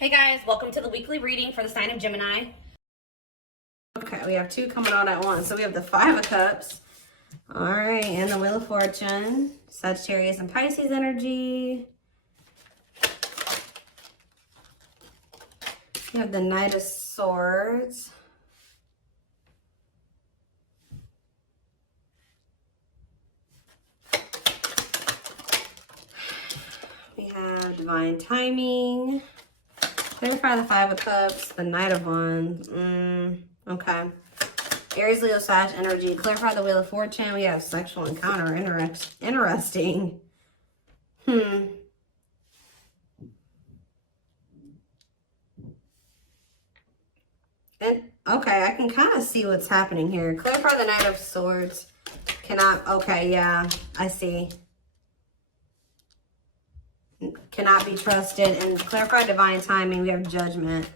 Hey guys, welcome to the weekly reading for the sign of Gemini. Okay, we have two coming on at once. So we have the Five of Cups. All right, and the Wheel of Fortune. Sagittarius and Pisces energy. We have the Knight of Swords. We have Divine Timing. Clarify the Five of Cups, the Knight of Wands. Okay. Aries, Leo, Sag energy. Clarify the Wheel of Fortune. We have sexual encounter. Interesting. And okay, I can kind of see what's happening here. Clarify the Knight of Swords. Cannot. Okay, yeah, I see. Cannot be trusted. And clarify Divine Timing. We have Judgment.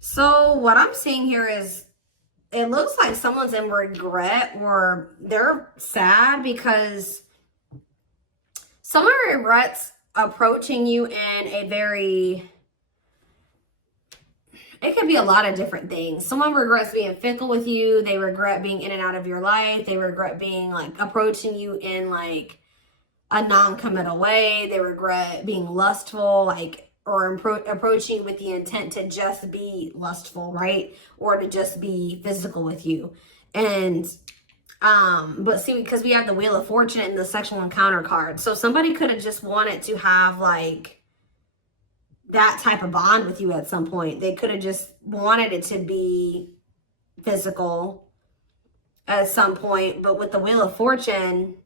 So what I'm seeing here is it looks like someone's in regret or they're sad because someone regrets approaching you in a very, it could be a lot of different things. Someone regrets being fickle with you. They regret being in and out of your life. They regret being like approaching you in like a non-committal way. They regret being lustful, like, or approaching with the intent to just be lustful, right? Or to just be physical with you. And, but see, because we have the Wheel of Fortune and the sexual encounter card. So somebody could have just wanted to have like that type of bond with you at some point. They could have just wanted it to be physical at some point. But with the Wheel of Fortune,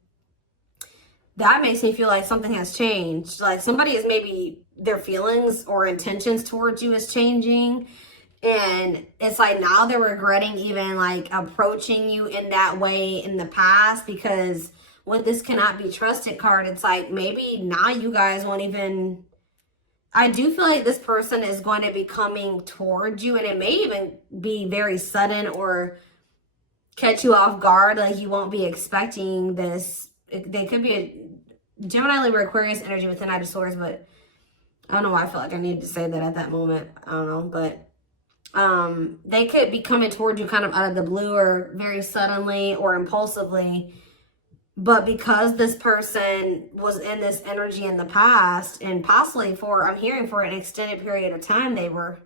that makes me feel like something has changed. Like somebody is maybe their feelings or intentions towards you is changing. And it's like now they're regretting even like approaching you in that way in the past, because with this cannot be trusted card, it's like maybe now you guys won't even, I do feel like this person is going to be coming towards you, and it may even be very sudden or catch you off guard. Like you won't be expecting this. They could be a Gemini, Libra, Aquarius energy with the Knight of Swords, but I don't know why I feel like I needed to say that at that moment. I don't know, but they could be coming toward you kind of out of the blue or very suddenly or impulsively. But because this person was in this energy in the past, and possibly for, I'm hearing for an extended period of time, they were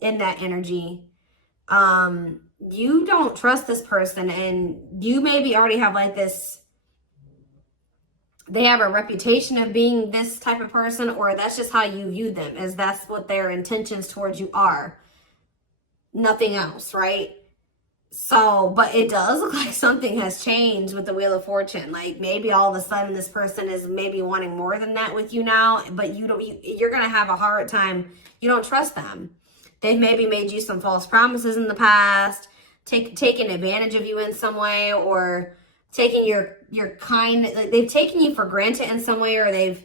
in that energy. You don't trust this person, and you maybe already have like this, they have a reputation of being this type of person, or that's just how you view them, as that's what their intentions towards you are. Nothing else, right? So, but it does look like something has changed with the Wheel of Fortune. Like maybe all of a sudden this person is maybe wanting more than that with you now, but you're going to have a hard time. You don't trust them. They've maybe made you some false promises in the past, taken advantage of you in some way, or taking your kind, like they've taken you for granted in some way, or they've,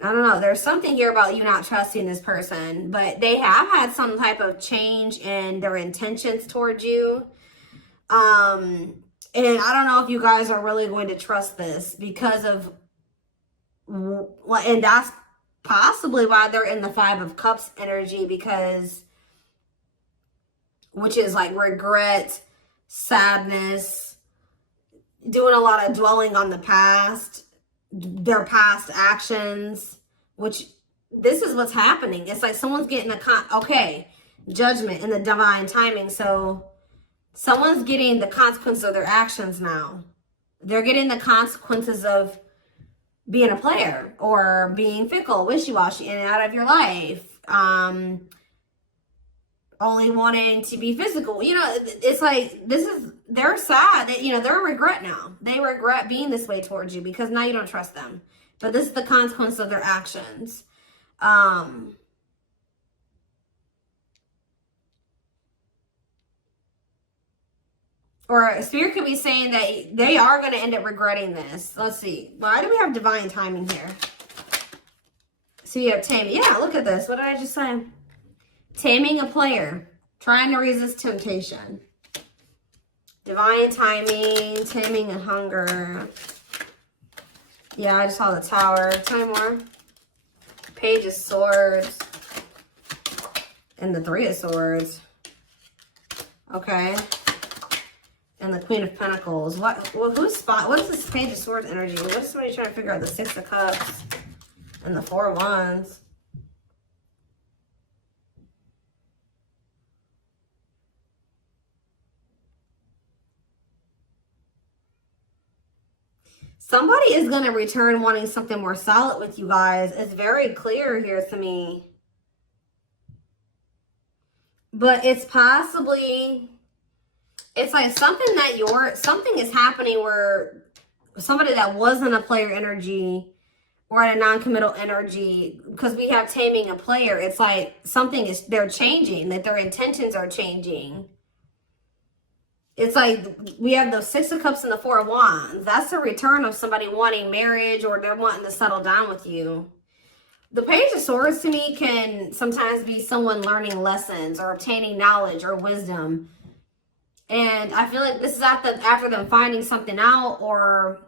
I don't know, there's something here about you not trusting this person, but they have had some type of change in their intentions towards you. And I don't know if you guys are really going to trust this because of, and that's possibly why they're in the Five of Cups energy, because, which is like regret, sadness, doing a lot of dwelling on the past, their past actions, which this is what's happening. It's like someone's getting judgment in the Divine Timing. So someone's getting the consequences of their actions now. They're getting the consequences of being a player or being fickle, wishy-washy, in and out of your life. Only wanting to be physical. You know, it's like, they're sad that, you know, they're a regret now. They regret being this way towards you because now you don't trust them. But this is the consequence of their actions. Or Spirit could be saying that they are going to end up regretting this. Let's see. Why do we have Divine Timing here? So you have taming. Yeah, look at this. What did I just say? Taming a player. Trying to resist temptation. Divine Timing. Taming a hunger. Yeah, I just saw the Tower. Tell me more. Page of Swords and the Three of Swords. Okay. And the Queen of Pentacles. What is this Page of Swords energy? What is somebody trying to figure out? The Six of Cups and the Four of Wands. Somebody is going to return wanting something more solid with you guys. It's very clear here to me. But it's possibly, it's like something is happening where somebody that wasn't a player energy or at a non-committal energy, because we have taming a player, it's like they're changing, that their intentions are changing. It's like we have the Six of Cups and the Four of Wands. That's the return of somebody wanting marriage, or they're wanting to settle down with you. The Page of Swords to me can sometimes be someone learning lessons or obtaining knowledge or wisdom. And I feel like this is after them finding something out or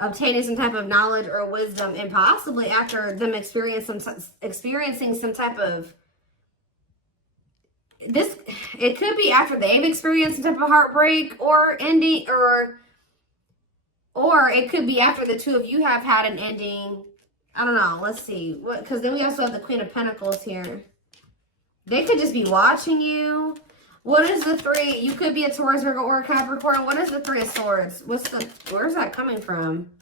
obtaining some type of knowledge or wisdom, and possibly after them experiencing some type of it could be after they've experienced some type of heartbreak or ending, or it could be after the two of you have had an ending. I don't know. Let's see. Because then we also have the Queen of Pentacles here. They could just be watching you. What is the three? You could be a Taurus, Virgo, or a Capricorn. What is the Three of Swords? Where's that coming from?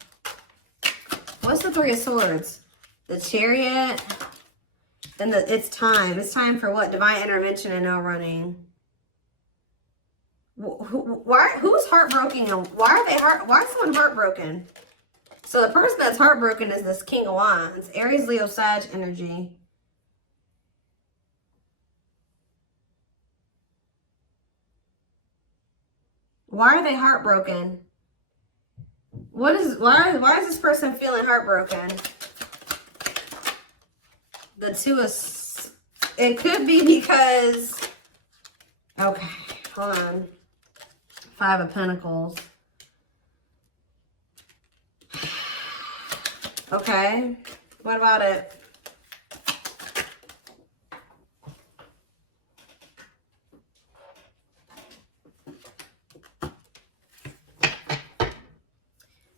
What's the Three of Swords? The Chariot. Then it's time. It's time for what? Divine intervention and no running. Who's heartbroken? Why is someone heartbroken? So the person that's heartbroken is this King of Wands. Aries, Leo, Sag energy. Why are they heartbroken? Why is this person feeling heartbroken? The Two of... It could be because... Okay, hold on. Five of Pentacles. Okay, what about it?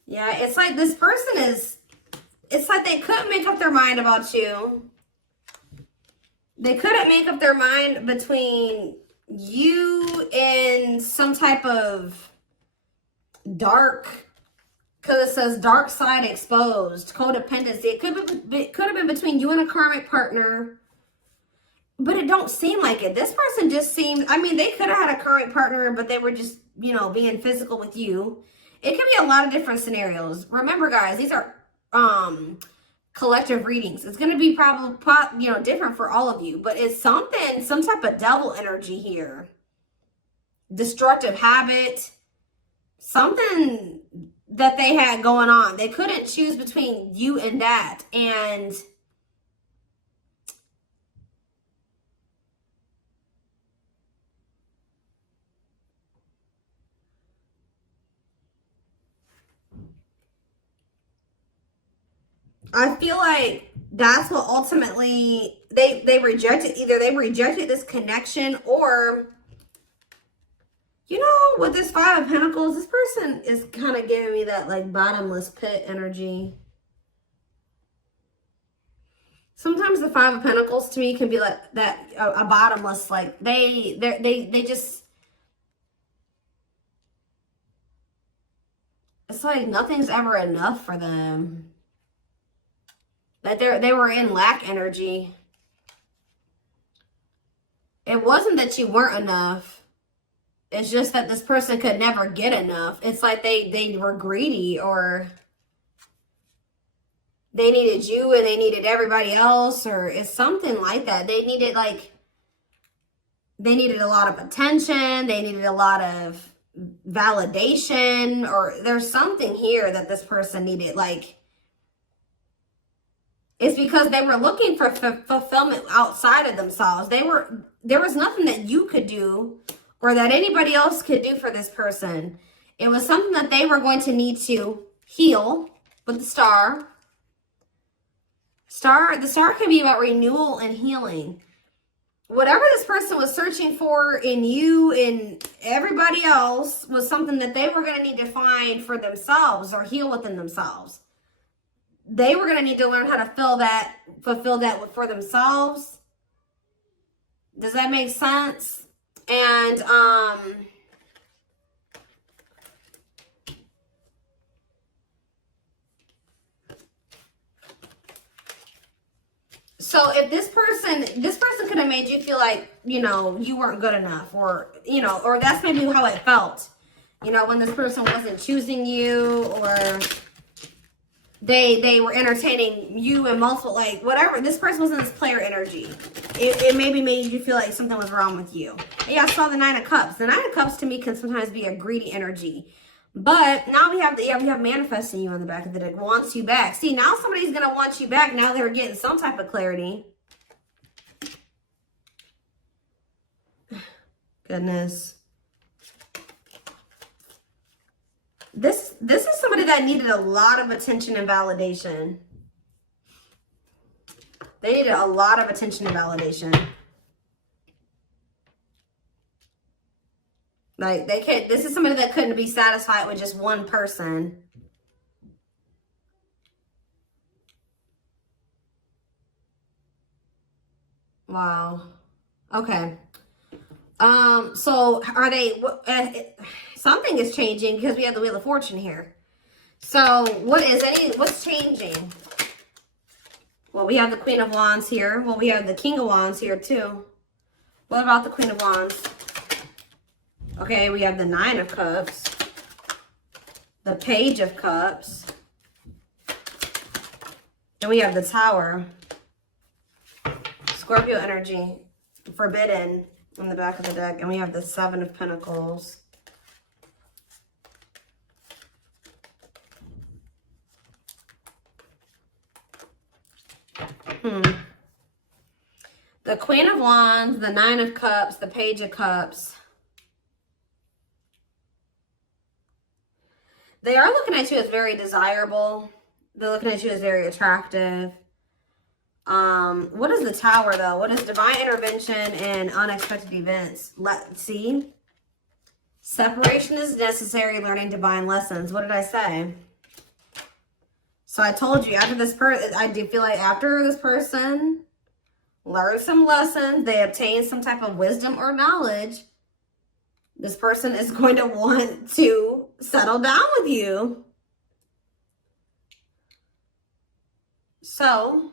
Yeah, it's like this person is... It's like they couldn't make up their mind about you. They couldn't make up their mind between you and some type of dark, because it says dark side exposed, codependency. It could have been between you and a karmic partner, but it don't seem like it. This person just seems, I mean, they could have had a karmic partner, but they were just, you know, being physical with you. It could be a lot of different scenarios. Remember, guys, these are collective readings. It's going to be probably, you know, different for all of you, but it's some type of devil energy here. Destructive habit, something that they had going on. They couldn't choose between you and that. And I feel like that's what ultimately they rejected. Either they rejected this connection, or, you know, with this Five of Pentacles, this person is kind of giving me that like bottomless pit energy. Sometimes the Five of Pentacles to me can be like that, a bottomless, like they just, it's like nothing's ever enough for them. That they were in lack energy. It wasn't that you weren't enough. It's just that this person could never get enough. It's like they were greedy, or they needed you and they needed everybody else, or it's something like that. They needed a lot of attention. They needed a lot of validation, or there's something here that this person needed, like, it's because they were looking for fulfillment outside of themselves. There was nothing that you could do or that anybody else could do for this person. It was something that they were going to need to heal with the Star. The star can be about renewal and healing. Whatever this person was searching for in you and everybody else was something that they were going to need to find for themselves or heal within themselves. They were going to need to learn how to fulfill that for themselves. Does that make sense? And, so if this person could have made you feel like, you know, you weren't good enough, or, you know, or that's maybe how it felt, you know, when this person wasn't choosing you, or they were entertaining you and multiple, like, whatever. This person was in this player energy. It maybe made you feel like something was wrong with you. Yeah, I saw the Nine of Cups. The Nine of Cups to me can sometimes be a greedy energy. But now we have manifesting you on the back of the deck, wants you back. See, now somebody's going to want you back. Now they're getting some type of clarity. Goodness. This is somebody that needed a lot of attention and validation. They needed a lot of attention and validation. Like, this is somebody that couldn't be satisfied with just one person. Wow. Okay. So are they, something is changing because we have the Wheel of Fortune here. So what's changing? Well, we have the Queen of Wands here. Well, we have the King of Wands here too. What about the Queen of Wands? Okay, we have the Nine of Cups, the Page of Cups, and we have the Tower. Scorpio energy, forbidden on the back of the deck, and we have the Seven of Pentacles. The Queen of Wands, the Nine of Cups, the Page of Cups. They are looking at you as very desirable. They're looking at you as very attractive. What is the Tower, though? What is divine intervention and unexpected events? Let's see. Separation is necessary, learning divine lessons. What did I say? So I told you, after this person, I do feel like after this person learns some lessons, they obtain some type of wisdom or knowledge, this person is going to want to settle down with you. So,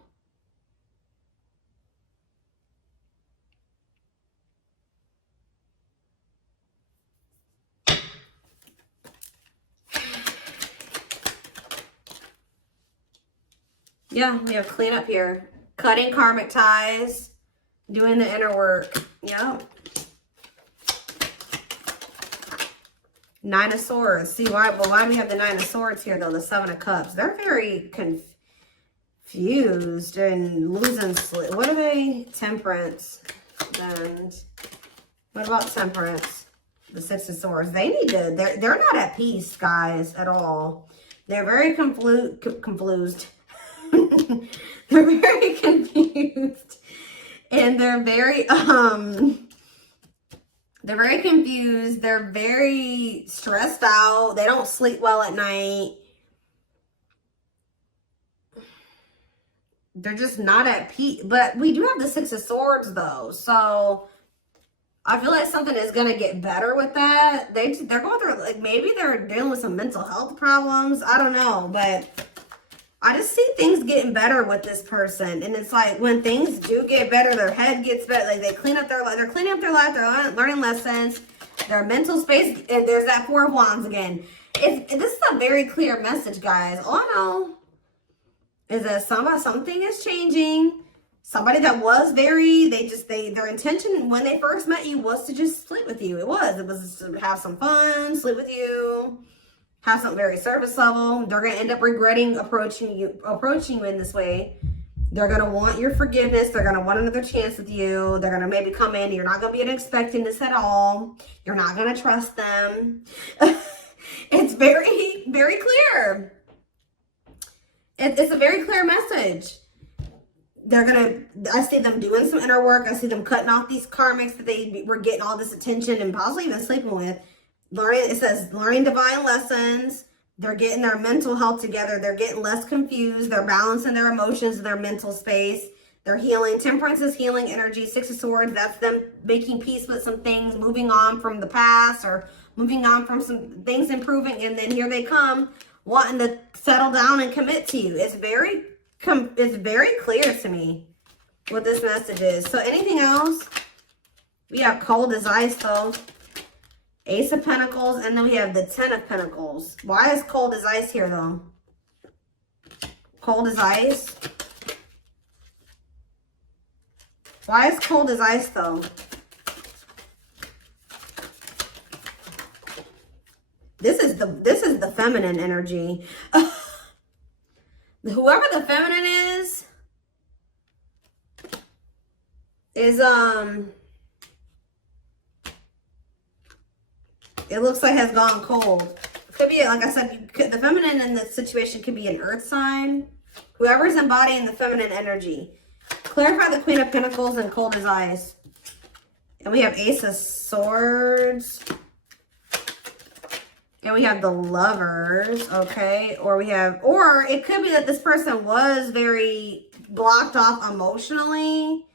yeah, we have cleanup here. Cutting karmic ties, doing the inner work. Yep. Nine of Swords. See, why do we have the Nine of Swords here, though? The Seven of Cups. They're very confused and losing sleep. What are they? Temperance. And what about Temperance? The Six of Swords. They need to, they're not at peace, guys, at all. They're very confused. They're very confused. And they're very confused. They're very stressed out. They don't sleep well at night. They're just not at peace. But we do have the Six of Swords, though. So I feel like something is going to get better with that. They're going through, like, maybe they're dealing with some mental health problems. I don't know. But I just see things getting better with this person. And it's like when things do get better, their head gets better. Like they clean up their life. They're cleaning up their life. They're learning lessons. Their mental space. And there's that Four of Wands again. This is a very clear message, guys. All I know is that something is changing. Somebody that was their intention when they first met you was to just sleep with you. It was to have some fun, sleep with you. Have something very surface level. They're going to end up regretting approaching you in this way. They're going to want your forgiveness. They're going to want another chance with you. They're going to maybe come in. You're not going to be expecting this at all. You're not going to trust them. It's very, very clear. It's a very clear message. I see them doing some inner work. I see them cutting off these karmics that they were getting all this attention and possibly even sleeping with. It says learning divine lessons. They're getting their mental health together. They're getting less confused. They're balancing their emotions in their mental space. They're healing. Temperance is healing energy. Six of Swords, that's them making peace with some things, moving on from the past or moving on from some things improving. And then here they come wanting to settle down and commit to you. It's very clear to me what this message is. So anything else? We have cold as ice though. Ace of Pentacles, and then we have the Ten of Pentacles. Why is cold as ice here though? Cold as ice. Why is cold as ice though? This is the feminine energy. Whoever the feminine is it looks like has gone cold. Could be, like I said, the feminine in this situation could be an earth sign. Whoever's embodying the feminine energy. Clarify the Queen of Pentacles and cold as ice. And we have Ace of Swords. And we have the Lovers, okay? Or it could be that this person was very blocked off emotionally.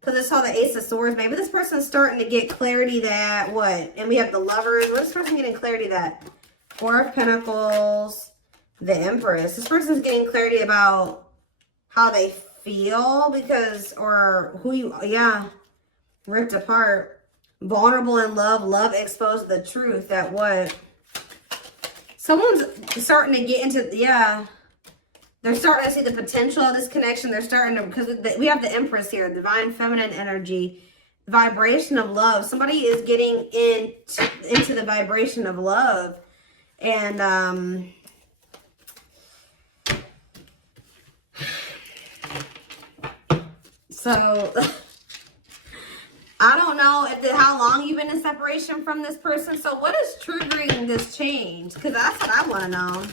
Because I saw the Ace of Swords. Maybe this person's starting to get clarity that, what? And we have the Lovers. What is this person getting clarity that? Four of Pentacles, the Empress. This person's getting clarity about how they feel because, or who you, yeah, ripped apart. Vulnerable in love, love exposed the truth that what? Someone's starting to get into, yeah. They're starting to see the potential of this connection. They're starting to, because we have the Empress here, divine feminine energy, vibration of love. Somebody is getting into the vibration of love. And, so, I don't know how long you've been in separation from this person. So what is triggering this change? Because that's what I want to know.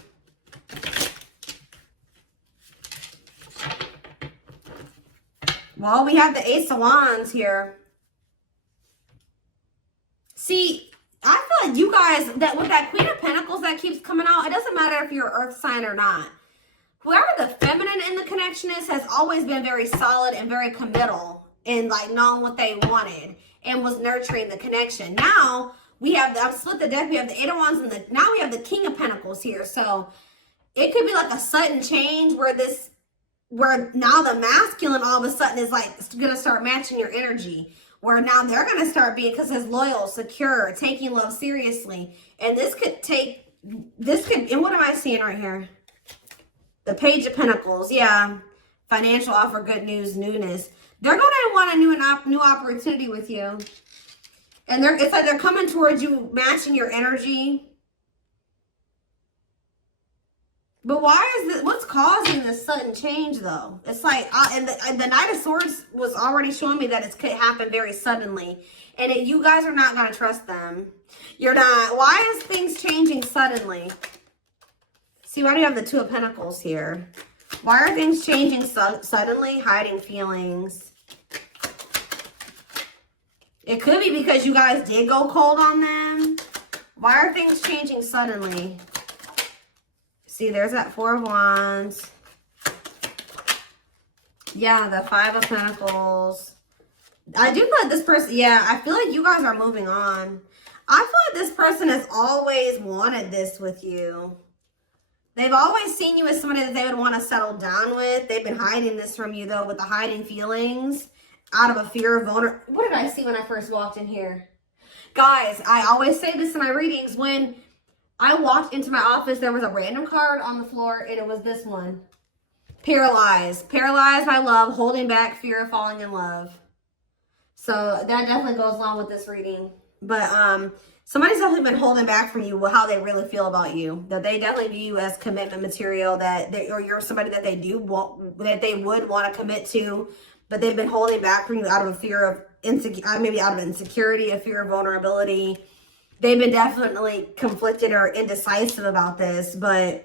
Well, we have the Ace of Wands here. See, I feel like you guys, that with that Queen of Pentacles that keeps coming out, it doesn't matter if you're an earth sign or not. Whoever the feminine in the connection is has always been very solid and very committal and like knowing what they wanted and was nurturing the connection. Now we have I've split the deck. We have the Eight of Wands and now we have the King of Pentacles here. So it could be like a sudden change where now the masculine all of a sudden is like gonna start matching your energy. Where now they're gonna start being, because it's loyal, secure, taking love seriously. And and what am I seeing right here? The Page of Pentacles, yeah. Financial offer, good news, newness. They're going to want a new opportunity with you. And it's like they're coming towards you, matching your energy. But what's causing this sudden change, though? It's like, and the Knight of Swords was already showing me that it could happen very suddenly. And you guys are not going to trust them. You're not. Why is things changing suddenly? See, why do you have the Two of Pentacles here? Why are things changing suddenly? Hiding feelings. It could be because you guys did go cold on them. Why are things changing suddenly? See, there's that Four of Wands. Yeah, the Five of Pentacles. I do feel like this person, yeah, I feel like you guys are moving on. I feel like this person has always wanted this with you. They've always seen you as somebody that they would want to settle down with. They've been hiding this from you, though, with the hiding feelings out of a fear of vulnerability. What did I see when I first walked in here? Guys, I always say this in my readings. When I walked into my office, there was a random card on the floor, and it was this one. Paralyzed. Paralyzed by love, holding back fear of falling in love. So that definitely goes along with this reading. But somebody's definitely been holding back from you how they really feel about you. That they definitely view you as commitment material. Or you're somebody that they would want to commit to, but they've been holding back from you out of a fear of maybe out of insecurity, a fear of vulnerability. They've been definitely conflicted or indecisive about this, and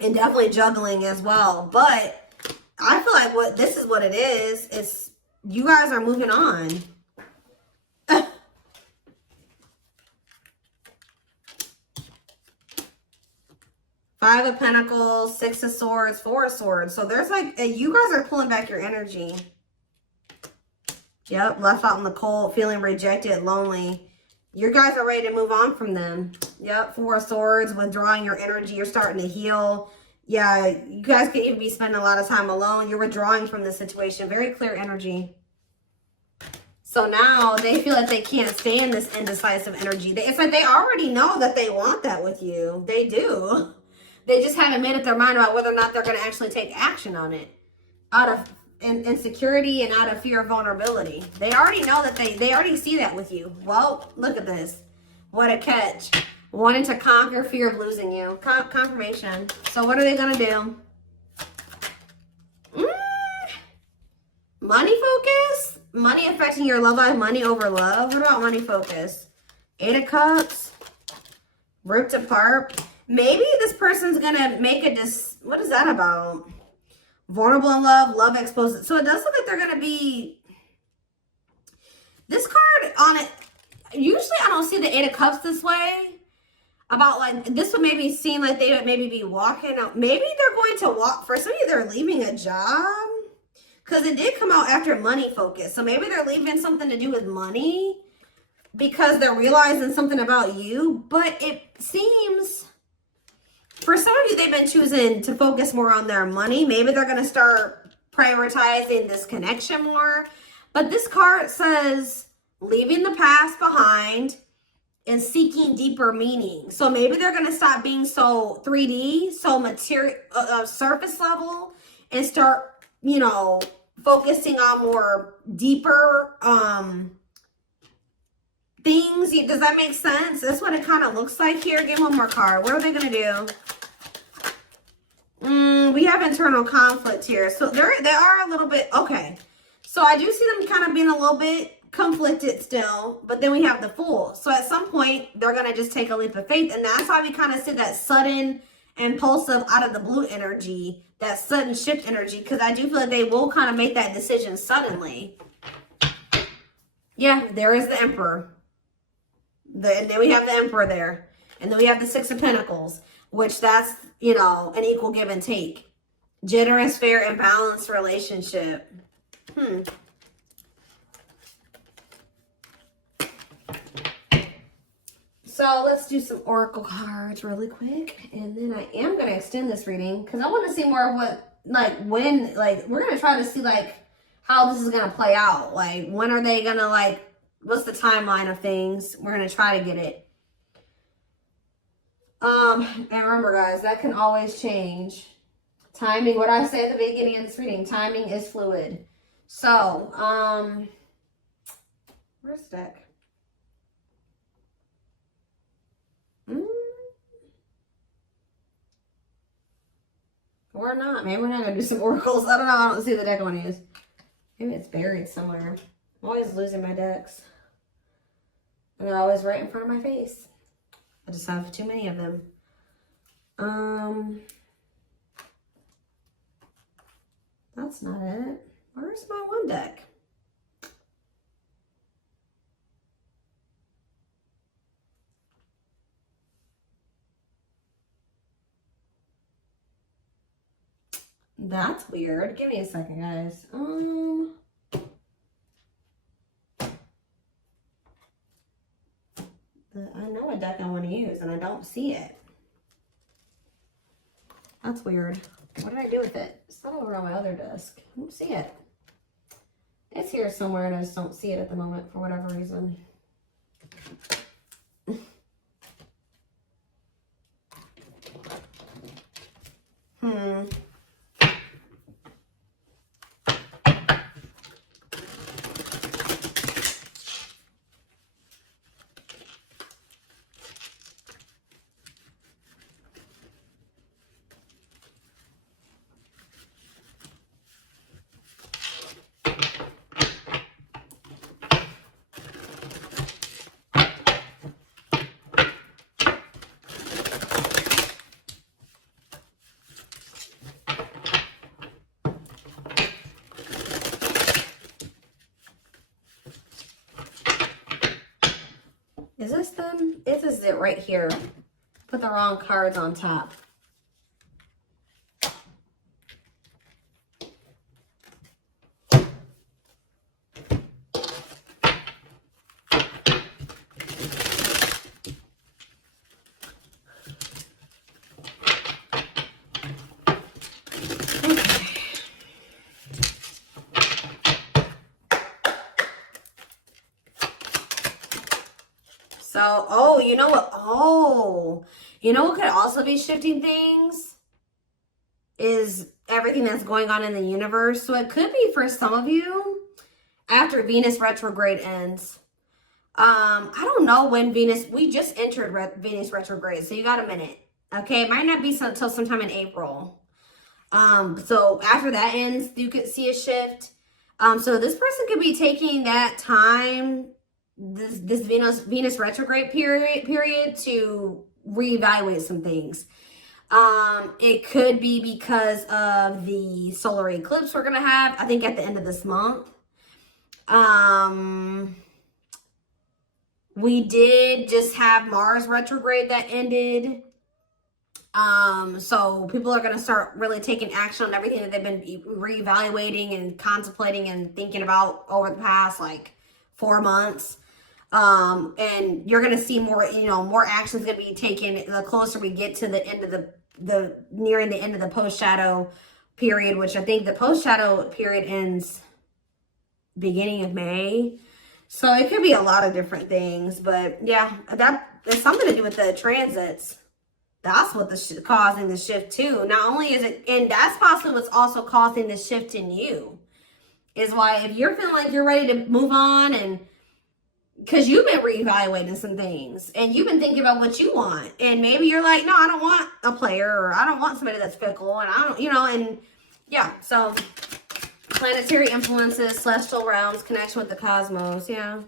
definitely juggling as well. But I feel like this is what it is. It's you guys are moving on. Five of Pentacles, Six of Swords, Four of Swords. So there's like, you guys are pulling back your energy. Yep, left out in the cold, feeling rejected, lonely. You guys are ready to move on from them. Yep, Four of Swords, withdrawing your energy. You're starting to heal. Yeah, you guys could even be spending a lot of time alone. You're withdrawing from this situation. Very clear energy. So now they feel like they can't stay in this indecisive energy. It's like they already know that they want that with you. They do. They just haven't made up their mind about whether or not they're going to actually take action on it. Out of insecurity and out of fear of vulnerability. They already know that they already see that with you. Well, look at this. What a catch. Wanting to conquer fear of losing you. Confirmation. So what are they going to do? Money focus? Money affecting your love life. Money over love. What about money focus? Eight of Cups. Ripped apart. Maybe this person's going to make what is that about? Vulnerable in love, love exposed. So it does look like they're going to be, this card on it, usually I don't see the Eight of Cups this way. About like, this would maybe seem like they would maybe be walking out. Maybe they're going to walk, for some of you, they're leaving a job. Because it did come out after money focus. So maybe they're leaving something to do with money. Because they're realizing something about you. But it seems, for some of you, they've been choosing to focus more on their money. Maybe they're going to start prioritizing this connection more. But this card says, leaving the past behind and seeking deeper meaning. So maybe they're going to stop being so 3D, so material, surface level, and start, you know, focusing on more deeper things. Does that make sense? That's what it kind of looks like here. Give one more card. What are they going to do? We have internal conflict here. So they are a little bit, okay. So I do see them kind of being a little bit conflicted still, but then we have the Fool. So at some point, they're going to just take a leap of faith. And that's why we kind of see that sudden, impulsive, out of the blue energy, that sudden shift energy, because I do feel like they will kind of make that decision suddenly. Yeah, there is the Emperor. And then we have the Emperor there. And then we have the Six of Pentacles, which that's, you know, an equal give and take. Generous, fair, and balanced relationship. So let's do some oracle cards really quick. And then I am going to extend this reading because I want to see more of what, like, when, like, we're going to try to see, like, how this is going to play out. Like, when are they going to, like, what's the timeline of things? We're going to try to get it. And remember, guys, that can always change. Timing, what I say at the beginning of this reading, timing is fluid. So, where's the deck? Or not. Maybe we're not going to do some oracles. I don't know. I don't see the deck I want to use. Maybe it's buried somewhere. I'm always losing my decks. And they're always right in front of my face. I just have too many of them. That's not it. Where's my one deck? That's weird. Give me a second, guys. I know a deck I want to use, and I don't see it. That's weird. What did I do with it? It's not over on my other desk. I don't see it. It's here somewhere, and I just don't see it at the moment for whatever reason. Is this them? This is it right here. Put the wrong cards on top. So, oh, you know what? Oh, you know what could also be shifting things is everything that's going on in the universe. So it could be for some of you after Venus retrograde ends. I don't know when we just entered Venus retrograde, so you got a minute. Okay, it might not be until sometime in April. So after that ends, you could see a shift. So this person could be taking that time, this Venus retrograde period to reevaluate some things. It could be because of the solar eclipse we're gonna have, I think, at the end of this month. We did just have Mars retrograde that ended. So people are gonna start really taking action on everything that they've been reevaluating and contemplating and thinking about over the past like 4 months. And you're going to see more, more actions going to be taken the closer we get to the end of nearing the end of the post-shadow period, which I think the post-shadow period ends beginning of May. So it could be a lot of different things, but yeah, that has something to do with the transits. That's what causing the shift too. Not only is it, and that's possibly what's also causing the shift in you, is why if you're feeling like you're ready to move on, and because you've been reevaluating some things and you've been thinking about what you want, and maybe you're like, no, I don't want a player, or I don't want somebody that's fickle, and I don't, and yeah, so planetary influences, celestial realms, connection with the cosmos, yeah.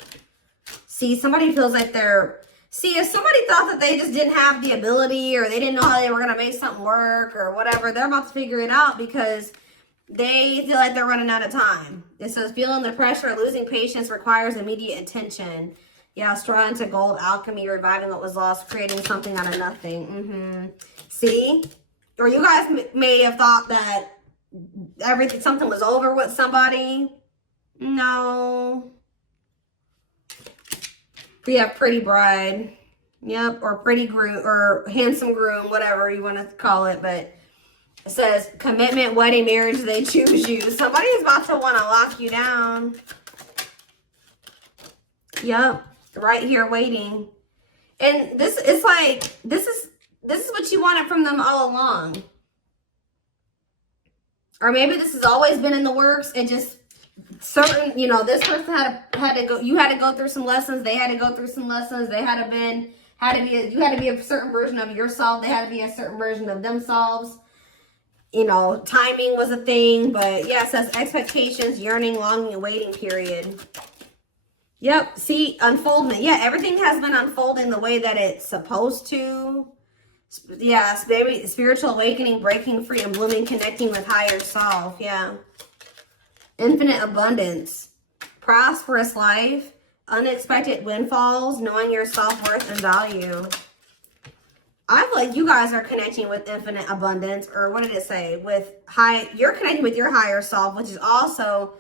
See, somebody feels like if somebody thought that they just didn't have the ability, or they didn't know how they were going to make something work or whatever, they're about to figure it out because they feel like they're running out of time. It says feeling the pressure, losing patience requires immediate attention. Yeah, straw into gold, alchemy, reviving what was lost, creating something out of nothing. See? Or you guys may have thought that something was over with somebody. No. We have pretty bride. Yep, or pretty groom, or handsome groom, whatever you want to call it, but it says commitment, wedding, marriage, they choose you. Somebody is about to want to lock you down. Yep, right here waiting. And this is like, this is what you wanted from them all along. Or maybe this has always been in the works. It just certain, this person had to go, you had to go through some lessons, they had to go through some lessons, you had to be a certain version of yourself, they had to be a certain version of themselves. Timing was a thing, but yeah, it says expectations, yearning, longing, and waiting period. Yep, see, unfoldment. Yeah, everything has been unfolding the way that it's supposed to. Yeah, maybe spiritual awakening, breaking free and blooming, connecting with higher self. Yeah. Infinite abundance, prosperous life, unexpected windfalls, knowing your self-worth and value. I feel like you guys are connecting with infinite abundance, or what did it say? You're connecting with your higher self, which is also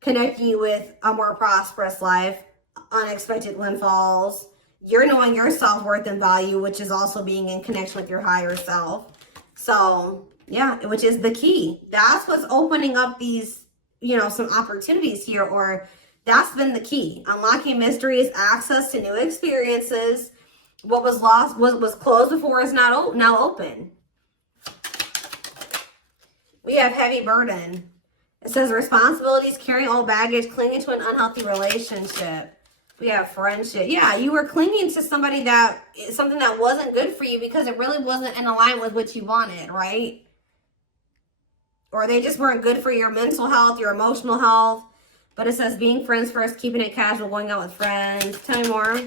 connecting you with a more prosperous life, unexpected windfalls. You're knowing your self-worth and value, which is also being in connection with your higher self. So, yeah, which is the key. That's what's opening up these, some opportunities here, or that's been the key. Unlocking mysteries, access to new experiences. What was lost, was closed before is now open. We have heavy burden. It says responsibilities, carrying old baggage, clinging to an unhealthy relationship. We have friendship. Yeah, you were clinging to something that wasn't good for you because it really wasn't in alignment with what you wanted, right? Or they just weren't good for your mental health, your emotional health. But it says being friends first, keeping it casual, going out with friends. Tell me more.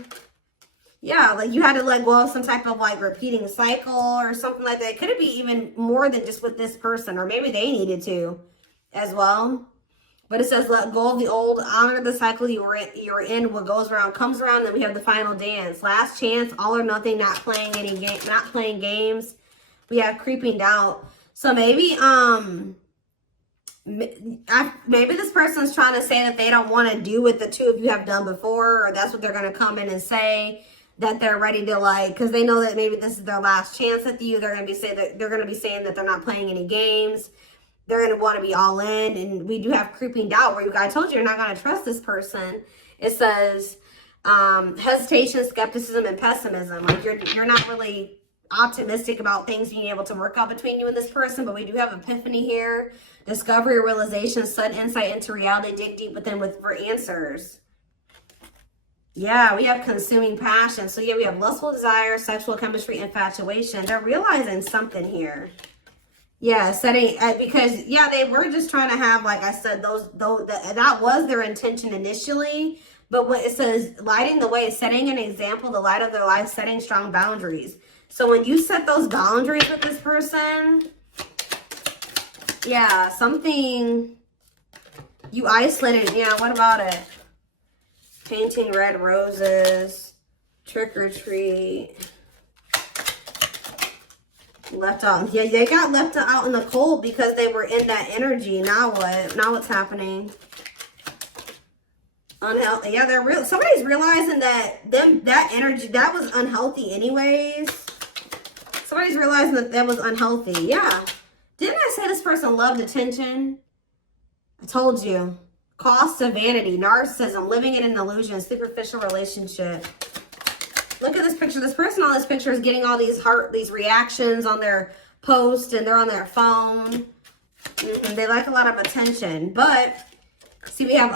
Yeah, like you had to let go of some type of like repeating cycle or something like that. Could it be even more than just with this person? Or maybe they needed to as well. But it says, let go of the old, honor the cycle you're in. What goes around comes around. Then we have the final dance. Last chance, all or nothing, not playing games. We have creeping doubt. So maybe maybe this person's trying to say that they don't want to do what the two of you have done before, or that's what they're going to come in and say, that they're ready to, like, because they know that maybe this is their last chance with you. They're going to be saying that they're not playing any games. They're going to want to be all in. And we do have creeping doubt, where I told you you're not going to trust this person. It says hesitation, skepticism, and pessimism. Like, you're not really optimistic about things being able to work out between you and this person. But we do have epiphany here. Discovery, realization, sudden insight into reality. Dig deep within for answers. Yeah, we have consuming passion. So yeah, we have lustful desire, sexual chemistry, infatuation. They're realizing something here. Yeah, because yeah, they were just trying to have, like I said, that was their intention initially. But what it says, lighting the way, setting an example, the light of their life, setting strong boundaries. So when you set those boundaries with this person, yeah, something you isolated. Yeah, what about it? Painting red roses, trick or treat. Left out. Yeah, they got left out in the cold because they were in that energy. Now what? Now what's happening? Unhealthy. Yeah, somebody's realizing that that energy, that was unhealthy anyways. Somebody's realizing that was unhealthy. Yeah. Didn't I say this person loved attention? I told you. Cost of vanity, narcissism, living in an illusion, superficial relationship. Look at this picture. This person on this picture is getting all these reactions on their post, and they're on their phone. They like a lot of attention. But see, we have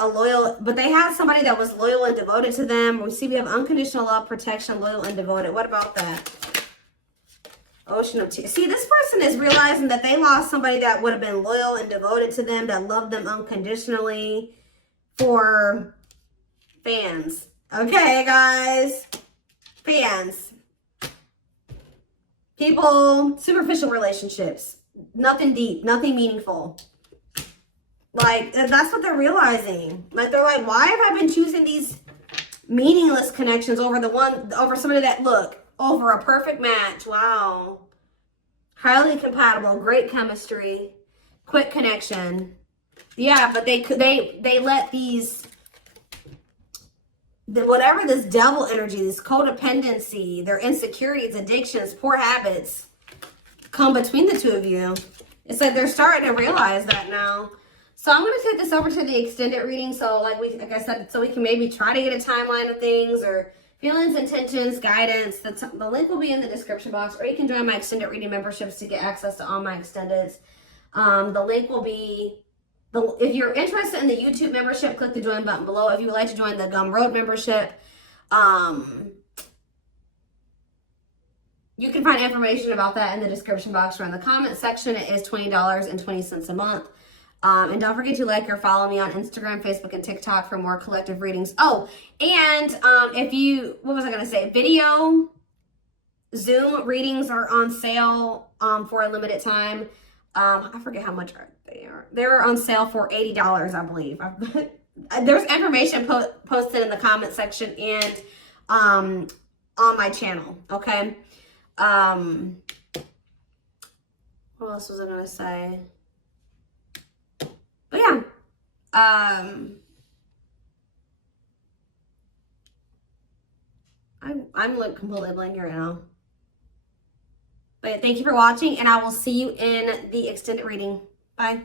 but they had somebody that was loyal and devoted to them. We see we have unconditional love, protection, loyal and devoted. What about that? Ocean of tears. See, this person is realizing that they lost somebody that would have been loyal and devoted to them, that loved them unconditionally, for fans. Okay, guys? Fans. People, superficial relationships. Nothing deep, nothing meaningful. Like, that's what they're realizing. Like, they're like, why have I been choosing these meaningless connections over somebody that, over a perfect match? Wow. Highly compatible, great chemistry, quick connection. Yeah, but they let whatever this devil energy, this codependency, their insecurities, addictions, poor habits come between the two of you. It's like they're starting to realize that now. So I'm going to take this over to the extended reading. So like I said, so we can maybe try to get a timeline of things, or feelings, intentions, guidance. The link will be in the description box, or you can join my extended reading memberships to get access to all my extendeds. The link will be, if you're interested in the YouTube membership, click the join button below. If you would like to join the Gumroad membership, you can find information about that in the description box or in the comment section. It is $20.20 a month. And don't forget to like or follow me on Instagram, Facebook, and TikTok for more collective readings. Oh, and what was I going to say? Video Zoom readings are on sale for a limited time. I forget how much they are. They're on sale for $80, I believe. There's information posted in the comment section and on my channel, okay? What else was I going to say? But yeah, I'm like completely blank right now. But thank you for watching, and I will see you in the extended reading. Bye.